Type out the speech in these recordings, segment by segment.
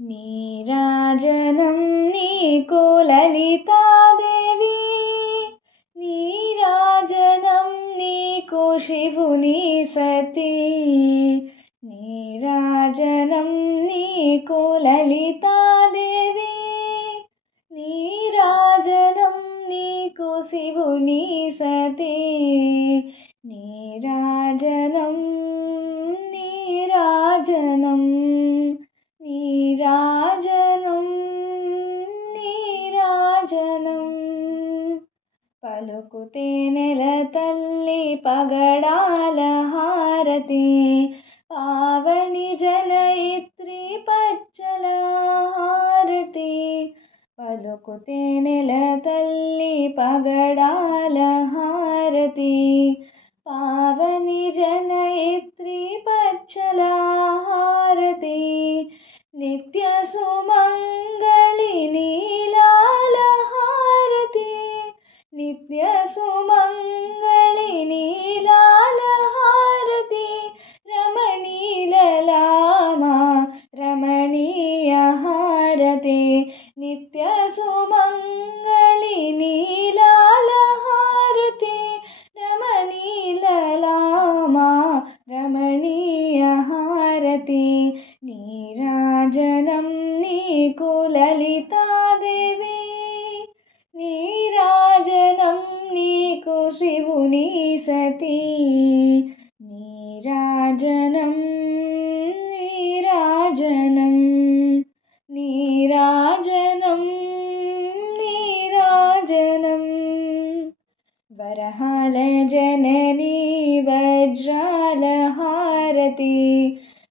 నీరాజనం నీకు లలితాదేవి, నీరాజనం నీకు శివుని సతీ. నీరాజనం నీకు లలితాదేవి, నీరాజనం నీకు శివుని సతీ. నీరాజనం నీరాజనం నీరాజనం నీరాజనం. పలుకుతే నెల తల్లి పగడాల హారతి, పావని జనయిత్రి పచ్చల హారతి. పలుకుతే నెల తల్లి పగడాల హారతి, పావని జనయిత్రి పచ్చల హారతి. నిత్య సుమంగళి నీలాల హారతి, నిత్య సుమంగళి నీలాల హారతి. రమణీలలామా రమణీయ హారతి, నిత్య సుమంగళి నీలాల హారతి. రమణీలలామా రమణీయ హారతి. నీరాజనం నీకు లలితాదేవి, నీరాజనం నీకు శివుని సతీ. నీరాజనం నీరాజనం నీరాజనం నీరాజనం. వరహాల జననీ వజ్రాల హారతి,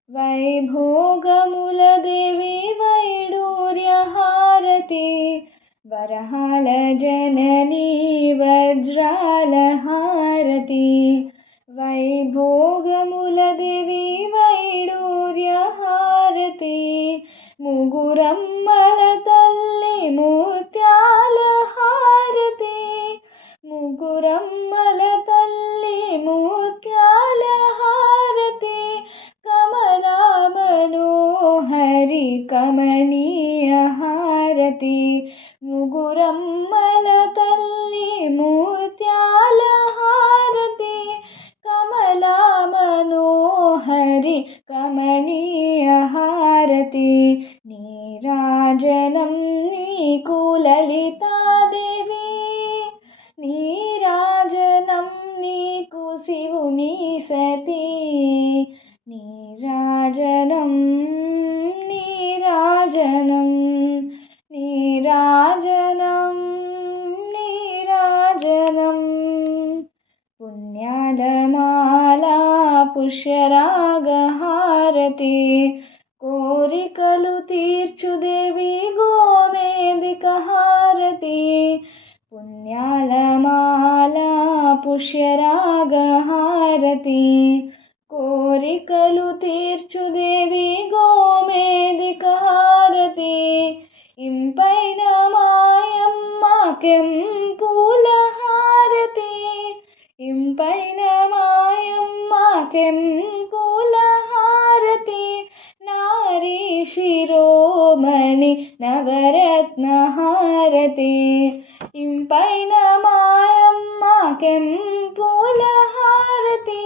వైభోగముల దేవి వైడూర్య హారతి. వరహాల జననీ వజ్రాల హారతి, వైభోగముల దేవి వైడూర్య హారతి. ముగురమ్మల తల్లి ముత్యాల హారతి, ముగురమ్మల తల్లి ముత్యాల హారతి. కమలా మనోహరి కమనీయ హారతి, ముగురమ్మల తల్లి ముత్యాల హారతి. కమలా మనోహరి కమనీయ హారతి. నీరాజనం నీకు లలితాదేవి, నీరాజనం నీకు శివుని సతీ. నీరాజనం నీరాజనం నీరాజనం నీరాజనం. పుణ్యాలమాలా పుష్యరాగ హారతి, కోరికలు తీర్చుదేవి గోమేదిక హారతి. పుణ్యాలమాలా పుష్యరాగ హారతి, కోరికలు తీర్చుదేవి గోమేదిక హారతి. ఇంపైన మాయమ్మ కెంపూల హారతి, ఇంపైన మాయమ్మ కెంపూల హారతి. నారీ శిరోమణి నవరత్న హారతి, ఇంపైన మాయమ్మ కెంపూల హారతి.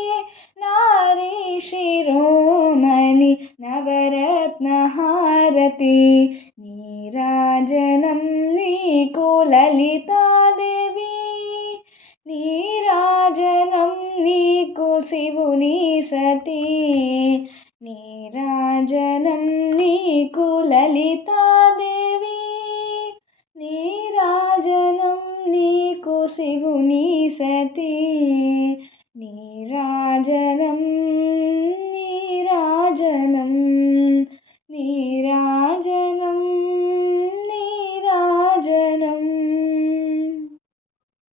నారీ శిరోమణి నవరత్న హారతి. నీరాజనం నీకు లలితాదేవి, నీరాజనం నీకు శివుని సతీ. నీరాజనం నీకు లలితాదేవి, నీరాజనం నీకు శివుని సతీ.